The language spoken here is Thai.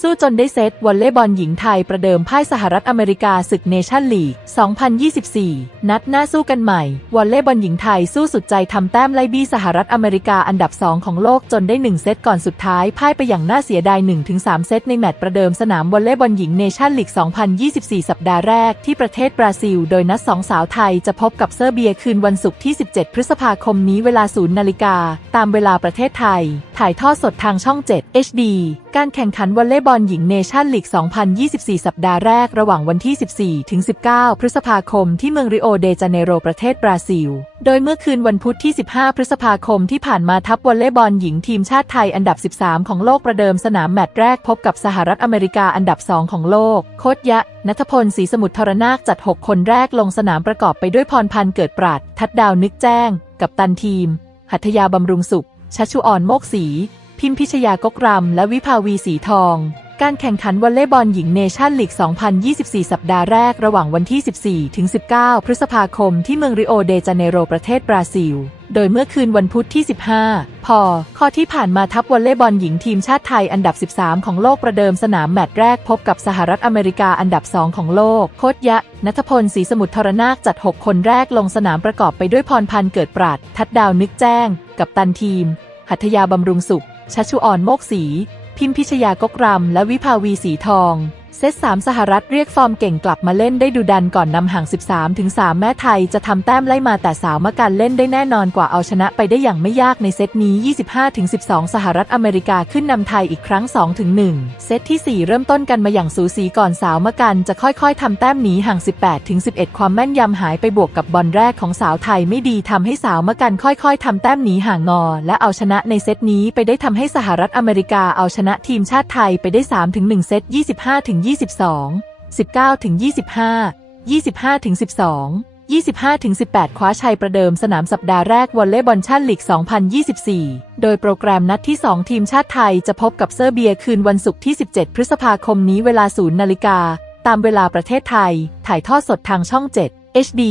สู้จนได้เซตวอลเลย์บอลหญิงไทยประเดิมพ่ายสหรัฐอเมริกาศึกเนชั่นลีก 2024 นัดหน้าสู้กันใหม่ วอลเลย์บอลหญิงไทยสู้สุดใจทำแต้มไล่บี้สหรัฐอเมริกาอันดับ 2 ของโลกจนได้ 1 เซตก่อนสุดท้ายพ่ายไปอย่างน่าเสียดาย 1-3 เซตในแมตช์ประเดิมสนามวอลเลย์บอลหญิงเนชั่นลีก 2024 สัปดาห์แรกที่ประเทศบราซิล โดยนัดสองสาวไทยจะพบกับเซอร์เบียคืนวันศุกร์ที่ 17 พฤษภาคมนี้เวลา 0 นาฬิกาตามเวลาประเทศไทย ถ่ายทอดสดทางช่อง 7 HD การแข่งขันวอลเลย์บอลหญิงเนชั่นลีก 2024 สัปดาห์แรกระหว่างวันที่ 14 ถึง 19 พฤษภาคมที่เมืองริโอเดจาเนโรประเทศบราซิล โดยเมื่อคืนวันพุธที่ 15 พฤษภาคมที่ผ่านมาทัพวอลเลย์บอลหญิงทีมชาติไทยอันดับ 13 ของโลกประเดิมสนามแมตช์แรกพบกับสหรัฐอเมริกาอันดับ 2 ของโลก โคตยะนัทพลศรีสมุทรทรนาคจัด 6 คนแรกลงสนามประกอบไปด้วยพรพันธ์เกิดปราด ทัดดาวนึกแจ้ง กับตันทีม หัตถยาบำรุงสุข ชัชชุออนโมกสี พิมพิชยากกรำและวิภาวีสีทอง การแข่งขันวอลเลย์บอลหญิงเนชั่นลีก 2024 สัปดาห์แรกระหว่างวันที่ 14 ถึง 19 พฤษภาคมที่เมืองริโอเดจาเนโรประเทศบราซิล โดยเมื่อคืนวันพุธที่ 15 พอข้อที่ผ่านมาทัพวอลเลย์บอลหญิงทีมชาติไทยอันดับ 13 ของโลกประเดิมสนามแมตช์แรกพบกับสหรัฐอเมริกาอันดับ 2 ของโลก โคตยะ นัทพลศรีสมุทรทรนาคจัด 6 คนแรกลงสนามประกอบไปด้วยพรพันธ์เกิดปราด ทัดดาวนึกแจ้ง กับตันทีม หัตยาบำรุงสุขชัชชุออนโมกศรีพิมพิชยากกรำและวิภาวีสีทอง เซต3สหรัฐเรียกฟอร์มเก่งกลับมาเล่นได้ดูดันก่อนนำห่าง 13 ถึง 3 แม่ไทยจะทำแต้มไล่มาแต่สาวมะกันเล่นได้แน่นอนกว่าเอาชนะไปได้อย่างไม่ยากในเซตนี้ 25 ถึง 12 สหรัฐอเมริกาขึ้นนำไทยอีกครั้ง 2 ถึง 1 เซตที่ 4 เริ่มต้นกันมาอย่างสูสีก่อนสาวมะกันจะค่อยๆทำแต้มหนีห่าง 18 ถึง 11 ความแม่นยำหายไปบวกกับบอลแรกของสาวไทยไม่ดีทำให้สาวมะกันค่อยๆทำแต้มหนีห่างงอ และเอาชนะในเซตนี้ไปได้ทำให้สหรัฐอเมริกาเอาชนะทีมชาติไทยไปได้ 3 ถึง 1 เซต 25 ถึง22 19ถึง25 25ถึง12 25ถึง18 คว้าชัยประเดิมสนามสัปดาห์แรกวอลเลย์บอลชั่นลีก 2024 โดยโปรแกรมนัดที่ 2 ทีมชาติไทยจะพบกับเซอร์เบียคืนวันศุกร์ที่ 17 พฤษภาคมนี้เวลา 0 นาฬิกา ตามเวลาประเทศไทย ถ่ายทอดสดทางช่อง 7 HD